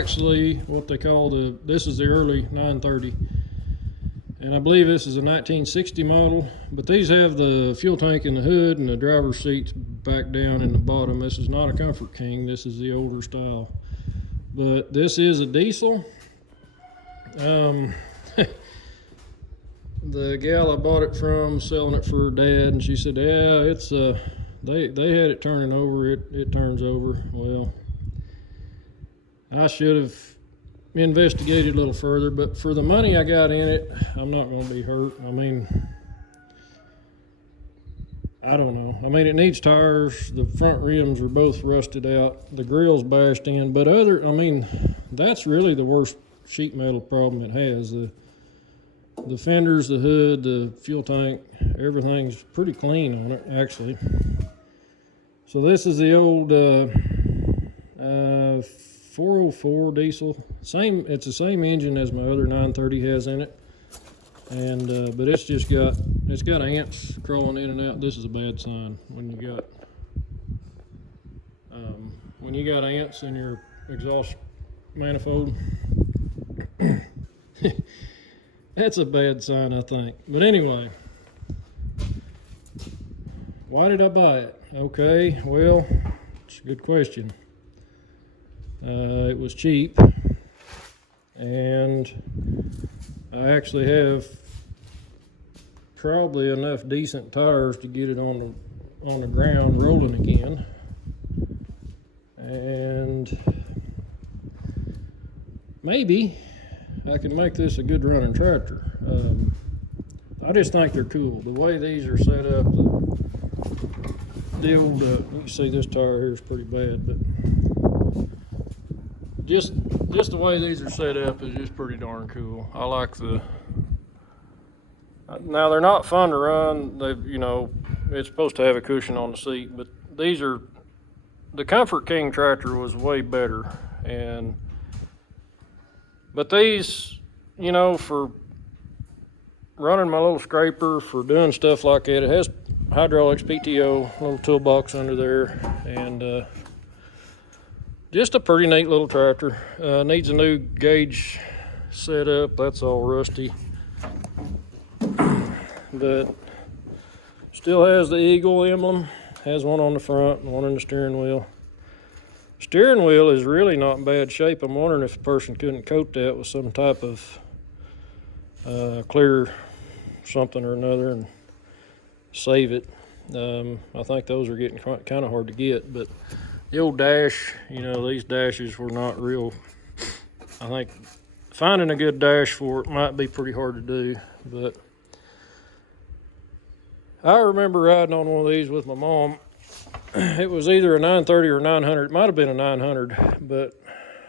actually what they call this is the early 930. And I believe this is a 1960 model, but these have the fuel tank in the hood and the driver's seats back down in the bottom. This is not a Comfort King, this is the older style. But this is a diesel. The gal I bought it from selling it for her dad, and she said, yeah, it's they had it turning over, it turns over. Well, I should have investigated a little further, but for the money I got in it, I'm not going to be hurt. I mean, I don't know. I mean, it needs tires. The front rims are both rusted out. The grill's bashed in, but I mean, that's really the worst sheet metal problem it has. The fenders, the hood, the fuel tank, everything's pretty clean on it, actually. So this is the old 404 diesel. It's the same engine as my other 930 has in it, and but it's got ants crawling in and out. This is a bad sign when you got ants in your exhaust manifold. That's a bad sign, I think. But anyway, why did I buy it? Okay, well, it's a good question. It was cheap, and I actually have probably enough decent tires to get it on the ground rolling again. And maybe I can make this a good running tractor. I just think they're cool. The way these are set up, the old, you can see this tire here is pretty bad, but just the way these are set up is just pretty darn cool. I like now they're not fun to run. It's supposed to have a cushion on the seat, but the Comfort King tractor was way better. But these, for running my little scraper, for doing stuff like that, it has hydraulics, PTO, little toolbox under there, and just a pretty neat little tractor. Needs a new gauge set up. That's all rusty, but still has the eagle emblem. Has one on the front and one in the steering wheel. Steering wheel is really not in bad shape. I'm wondering if a person couldn't coat that with some type of clear something or another and save it. I think those are getting kind of hard to get, but the old dash, these dashes were not real. I think finding a good dash for it might be pretty hard to do, but I remember riding on one of these with my mom. It was either a 930 or 900. It might have been a 900, but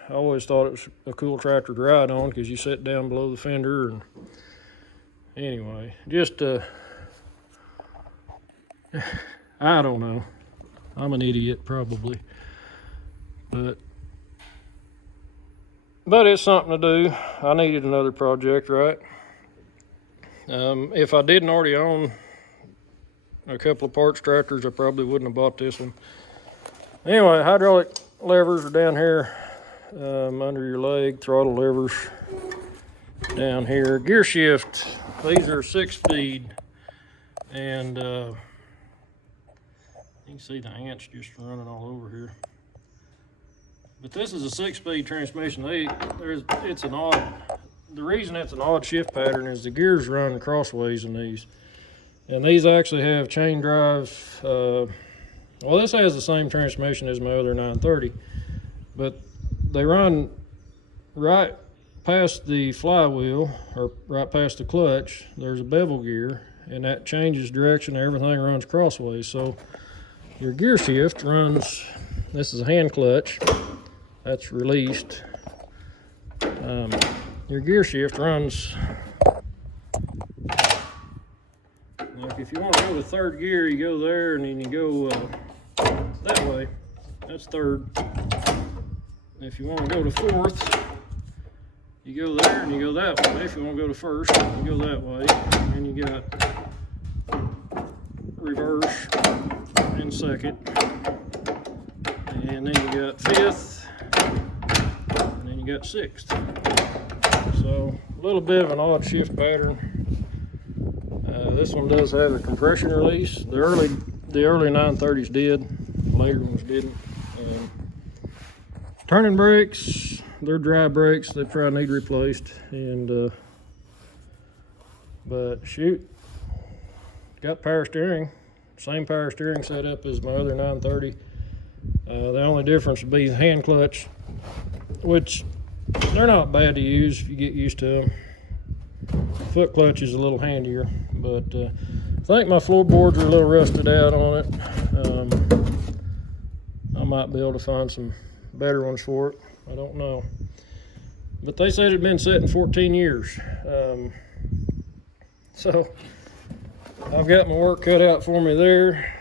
I always thought it was a cool tractor to ride on because you sit down below the fender. And anyway, just I don't know. I'm an idiot probably, but it's something to do. I needed another project, right? If I didn't already own a couple of parts tractors, I probably wouldn't have bought this one. Anyway, hydraulic levers are down here under your leg, throttle levers down here. Gear shift, these are 6-speed, and you can see the ants just running all over here. But this is a 6-speed transmission. The reason it's an odd shift pattern is the gears run crossways in these. And these actually have chain drive. Well, this has the same transmission as my other 930, but they run right past the flywheel or right past the clutch. There's a bevel gear, and that changes direction. Everything runs crossways. So your gear shift runs. This is a hand clutch. That's released. Your gear shift runs. Like if you want to go to third gear, you go there, and then you go that way. That's third. If you want to go to fourth, you go there and you go that way. If you want to go to first, you go that way. And you got reverse and second. And then you got fifth. And then you got 6th. So a little bit of an odd shift pattern. This one does have a compression release. The early 930s did, later ones didn't. Turning brakes, they're dry brakes. They probably need replaced. And but shoot, got power steering. Same power steering setup as my other 930. The only difference would be the hand clutch, which they're not bad to use if you get used to them. Foot clutch is a little handier, but I think my floorboards are a little rusted out on it. I might be able to find some better ones for it. I don't know. But they said it had been set in 14 years. So I've got my work cut out for me there.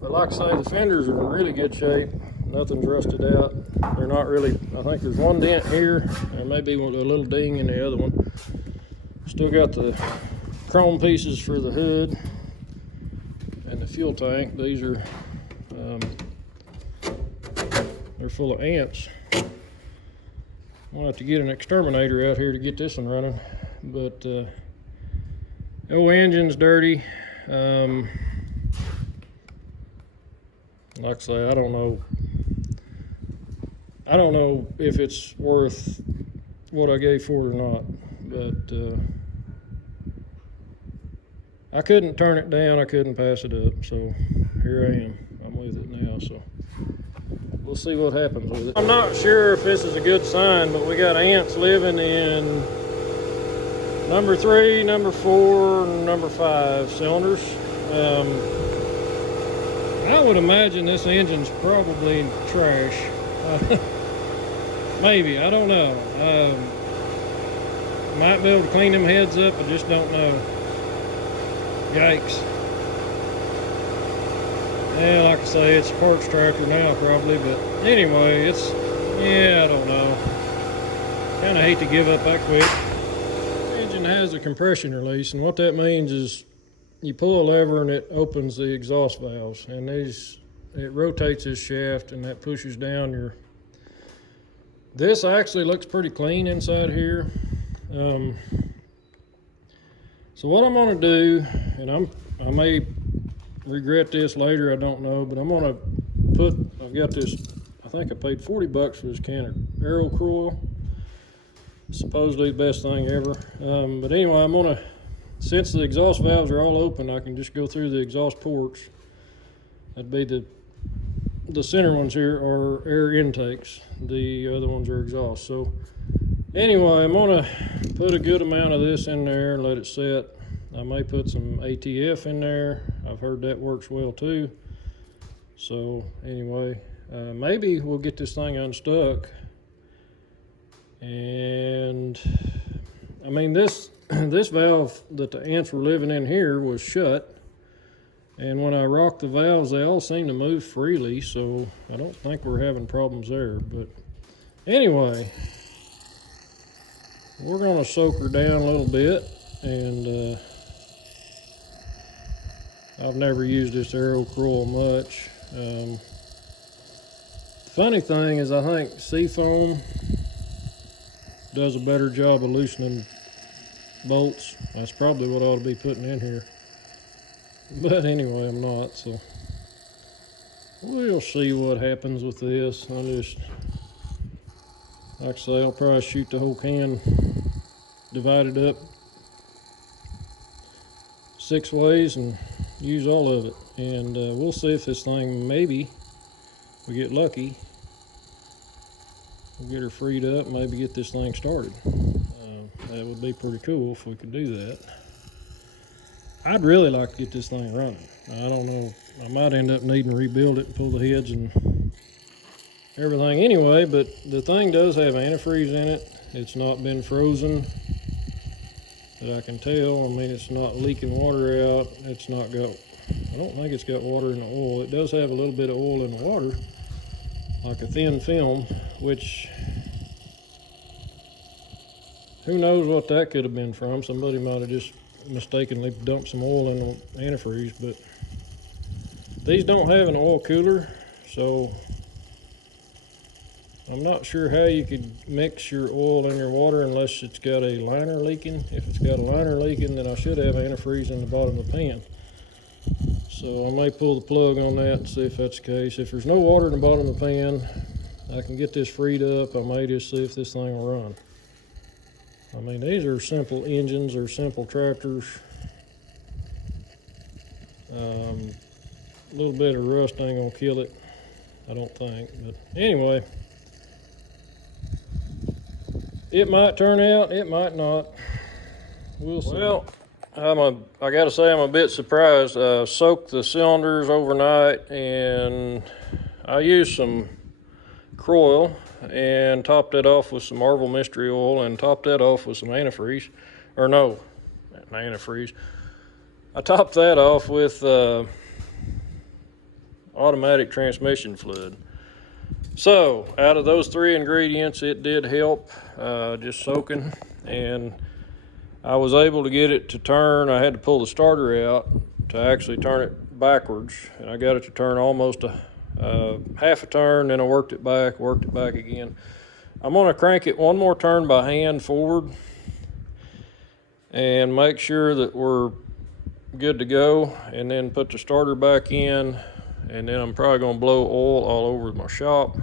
But like I say, the fenders are in really good shape. Nothing's rusted out. They're not really, I think there's one dent here, and maybe a little ding in the other one. Still got the chrome pieces for the hood and the fuel tank. These are, they're full of ants. I'll have to get an exterminator out here to get this one running. But the old engine's dirty. Like I say, I don't know if it's worth what I gave for it or not, but I couldn't turn it down, I couldn't pass it up, so here I am. I'm with it now, so we'll see what happens with it. I'm not sure if this is a good sign, but we got ants living in number 3, number 4, and number 5 cylinders. I would imagine this engine's probably trash. Maybe, I don't know. Might be able to clean them heads up, I just don't know. Yikes. Yeah, like I say, it's a parts tractor now probably, but anyway, yeah, I don't know. Kind of hate to give up that quick. The engine has a compression release, and what that means is you pull a lever and it opens the exhaust valves, and it rotates this shaft, and that pushes down your. This actually looks pretty clean inside here. So what I'm going to do, and I may regret this later, I don't know, but I'm going to I've got this, I think I paid $40 for this can of Aero Coil. Supposedly the best thing ever. But anyway, I'm going to, since the exhaust valves are all open, I can just go through the exhaust ports. That'd be the center ones here are air intakes. The other ones are exhaust. So anyway, I'm gonna put a good amount of this in there and let it set. I may put some ATF in there. I've heard that works well too. So anyway, maybe we'll get this thing unstuck. And I mean, this valve that the ants were living in here was shut, and when I rock the valves they all seem to move freely, so I don't think we're having problems there. But anyway, we're going to soak her down a little bit, and I've never used this Aero Coil much. The funny thing is I think Seafoam does a better job of loosening bolts. That's probably what I ought to be putting in here. But anyway, I'm not, so we'll see what happens with this. I'll just, like I say, I'll probably shoot the whole can, divide it up 6 ways and use all of it. And we'll see if this thing, maybe we get lucky, we'll get her freed up, maybe get this thing started. That would be pretty cool if we could do that. I'd really like to get this thing running. I don't know, I might end up needing to rebuild it and pull the heads and everything anyway, but the thing does have antifreeze in it. It's not been frozen that I can tell. I mean, it's not leaking water out. It's not got, I don't think it's got water in the oil. It does have a little bit of oil in the water, like a thin film, which who knows what that could have been from. Somebody might have just mistakenly dumped some oil in the antifreeze. But these don't have an oil cooler, so I'm not sure how you could mix your oil in your water unless it's got a liner leaking. If it's got a liner leaking, then I should have antifreeze in the bottom of the pan. So I may pull the plug on that and see if that's the case. If there's no water in the bottom of the pan, I can get this freed up. I may just see if this thing will run. I mean, these are simple engines or simple tractors. A little bit of rust ain't gonna kill it, I don't think. But anyway, it might turn out, it might not. We'll see. Well, I gotta say I'm a bit surprised. I soaked the cylinders overnight and I used some Croil and topped that off with some Marvel Mystery Oil and topped that off with some antifreeze. Or no, not antifreeze. I topped that off with automatic transmission fluid. So out of those three ingredients, it did help, just soaking, and I was able to get it to turn. I had to pull the starter out to actually turn it backwards, and I got it to turn almost a half a turn, then I worked it back again. I'm going to crank it one more turn by hand forward and make sure that we're good to go, and then put the starter back in, and then I'm probably going to blow oil all over my shop.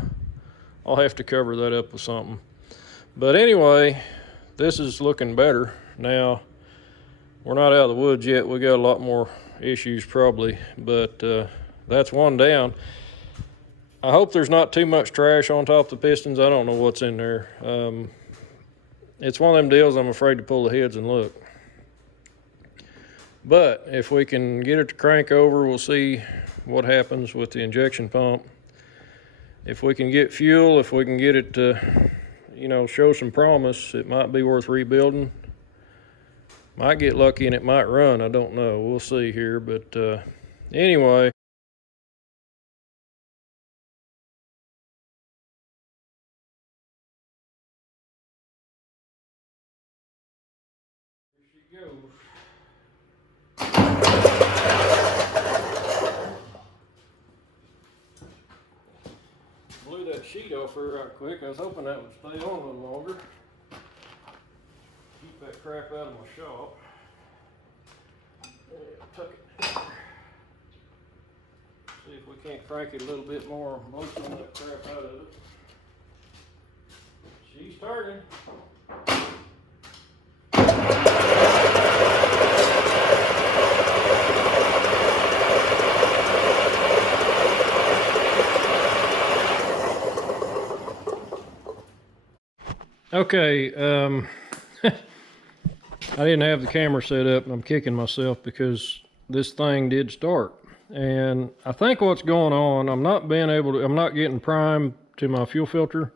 I'll have to cover that up with something. But anyway, this is looking better. Now, we're not out of the woods yet. We got a lot more issues probably, but that's one down. I hope there's not too much trash on top of the pistons. I don't know what's in there. It's one of them deals I'm afraid to pull the heads and look. But if we can get it to crank over, we'll see what happens with the injection pump. If we can get fuel, if we can get it to, show some promise, it might be worth rebuilding. Might get lucky and it might run. I don't know. We'll see here. But anyway. Here she goes. Blew that sheet off her right quick. I was hoping that would stay on a little longer. Keep that crap out of my shop. Tuck it. See if we can't crank it a little bit more and blow some of that crap out of it. She's turning. Okay, I didn't have the camera set up and I'm kicking myself because this thing did start. And I think what's going on, I'm not getting prime to my fuel filter.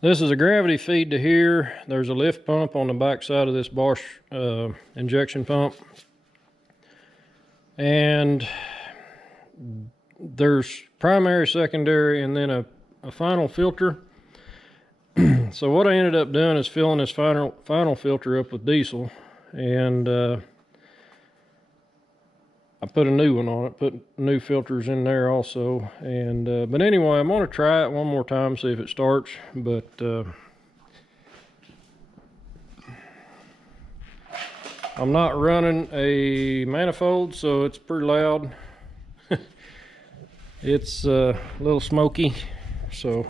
This is a gravity feed to here. There's a lift pump on the back side of this Bosch injection pump. And there's primary, secondary, and then a final filter. So what I ended up doing is filling this final filter up with diesel, and I put a new one on it, put new filters in there also. And but anyway, I'm going to try it one more time, see if it starts. But I'm not running a manifold, so it's pretty loud. It's a little smoky, so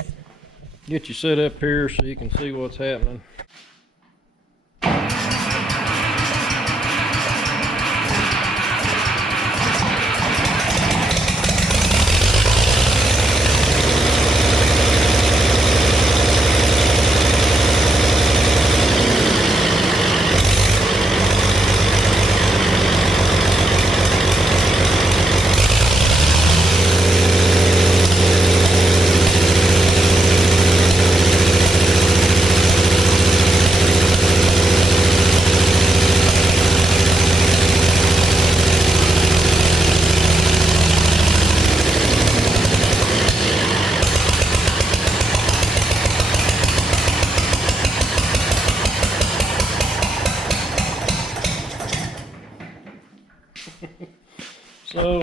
get you set up here so you can see what's happening. So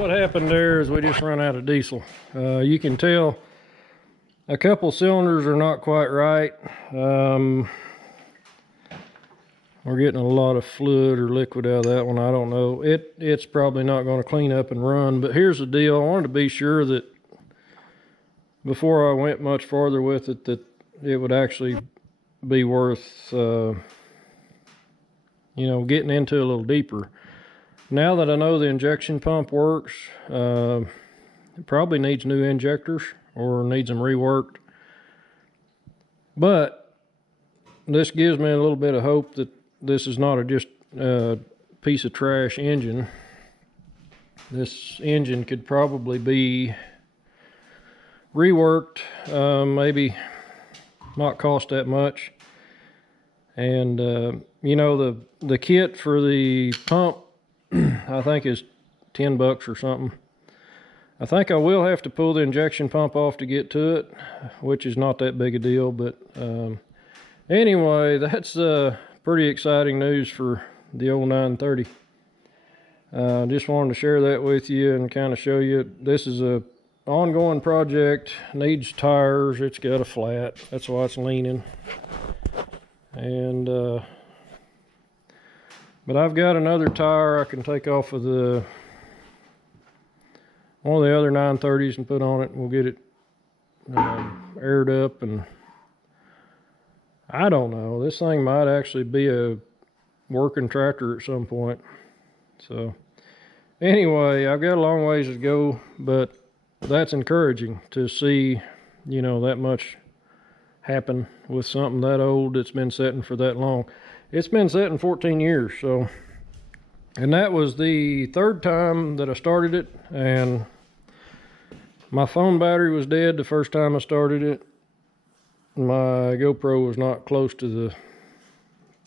what happened there is we just run out of diesel. You can tell a couple cylinders are not quite right. We're getting a lot of fluid or liquid out of that one. I don't know. It's probably not going to clean up and run. But here's the deal. I wanted to be sure that before I went much farther with it, that it would actually be worth, you know, getting into a little deeper. Now that I know the injection pump works, it probably needs new injectors or needs them reworked. But this gives me a little bit of hope that this is not just a piece of trash engine. This engine could probably be reworked, maybe not cost that much. And you know, the kit for the pump I think is $10 or something. I think I will have to pull the injection pump off to get to it, which is not that big a deal. But anyway, that's pretty exciting news for the old 930. Just wanted to share that with you and kind of show you this is a ongoing project. Needs tires. It's got a flat, that's why it's leaning. And but I've got another tire I can take off of one of the other 930s and put on it, and we'll get it aired up. And I don't know, this thing might actually be a working tractor at some point. So anyway, I've got a long ways to go, but that's encouraging to see, you know, that much happen with something that old that's been sitting for that long. It's been sitting 14 years, so, and that was the third time that I started it, and my phone battery was dead the first time I started it. My GoPro was not close to the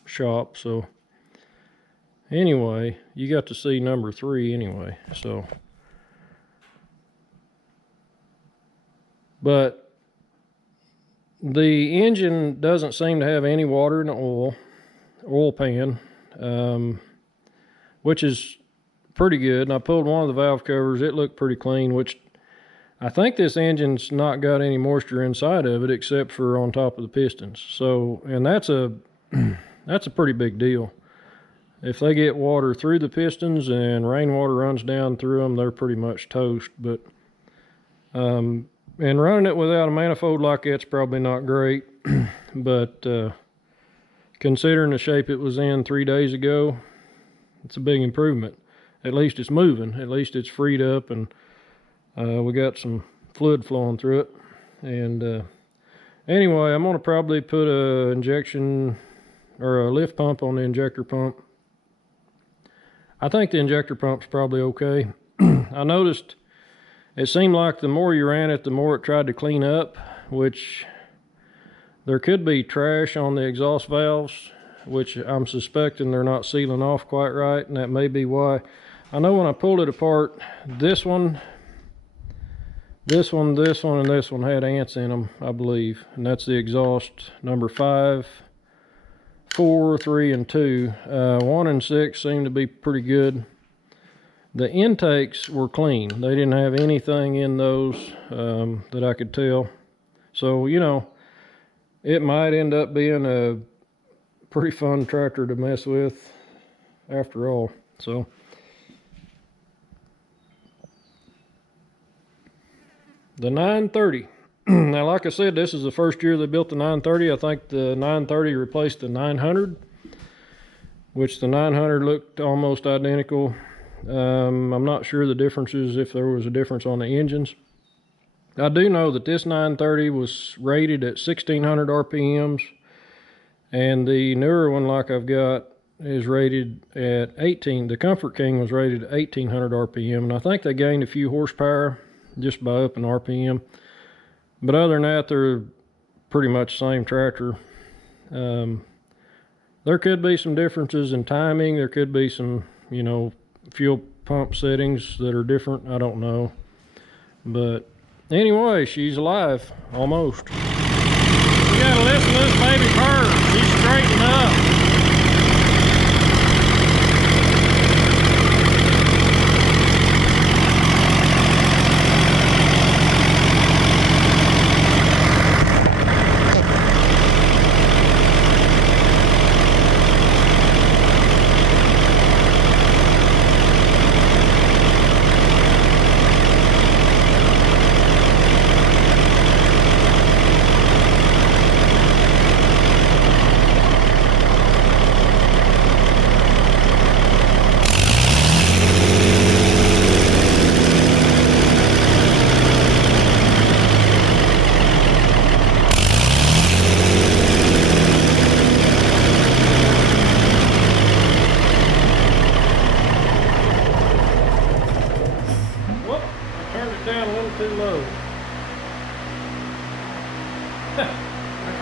shop, so anyway, you got to see number 3 anyway. So, but the engine doesn't seem to have any water in the oil pan, which is pretty good. And I pulled one of the valve covers, it looked pretty clean, which I think this engine's not got any moisture inside of it except for on top of the pistons. So, and that's a pretty big deal. If they get water through the pistons and rainwater runs down through them, they're pretty much toast. But and running it without a manifold like that's probably not great. But considering the shape it was in 3 days ago, it's a big improvement. At least it's moving. At least it's freed up, and we got some fluid flowing through it. And anyway, I'm going to probably put a injection or a lift pump on the injector pump. I think the injector pump's probably okay. I noticed it seemed like the more you ran it, the more it tried to clean up, which there could be trash on the exhaust valves, which I'm suspecting they're not sealing off quite right, and that may be why. I know when I pulled it apart, this one, and this one had ants in them, I believe. And that's the exhaust number 5, 4, 3, and 2. 1 and 6 seemed to be pretty good. The intakes were clean. They didn't have anything in those that I could tell. So, you know, it might end up being a pretty fun tractor to mess with after all. So the 930. Now, like I said, this is the first year they built the 930. I think the 930 replaced the 900, which the 900 looked almost identical. I'm not sure the differences, if there was a difference on the engines. I do know that this 930 was rated at 1600 RPMs, and the newer one like I've got is rated at 18. The Comfort King was rated at 1800 RPM, and I think they gained a few horsepower just by upping RPM. But other than that, they're pretty much the same tractor. There could be some differences in timing. There could be some, you know, fuel pump settings that are different. I don't know. But anyway, she's alive, almost. You gotta listen to this baby purr. She's straightened up.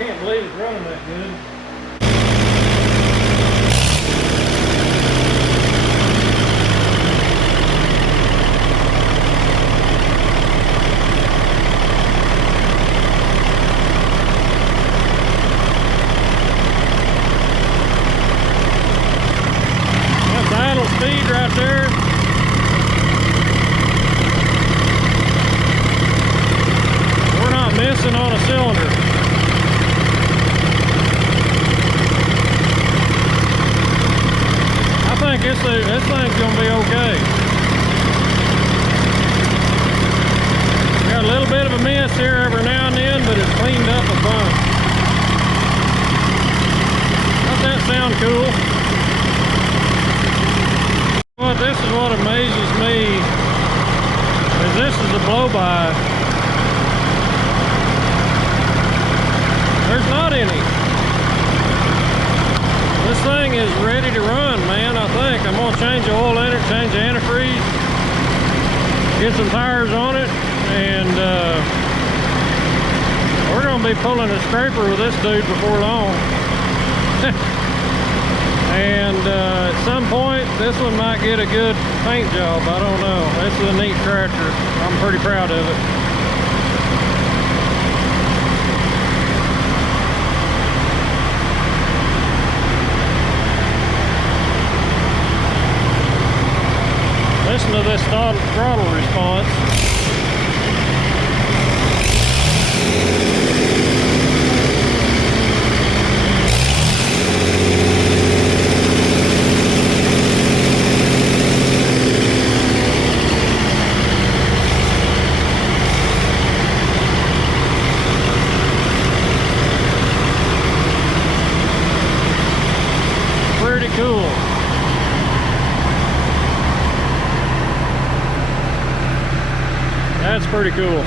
can't believe it's running that good. That's idle speed right there. We're not missing on a cylinder. I think this thing's gonna be okay. Got a little bit of a miss here every now and then, but it's cleaned up a bunch. Doesn't that sound cool? Well, this is what amazes me, is this is a blow-by. There's not any. This thing is ready to run, man, I think. I'm gonna change the oil in it, change the antifreeze, get some tires on it, and we're gonna be pulling a scraper with this dude before long. And at some point, this one might get a good paint job, I don't know. This is a neat tractor. I'm pretty proud of it. Listen to this throttle response. Pretty cool. That's pretty cool.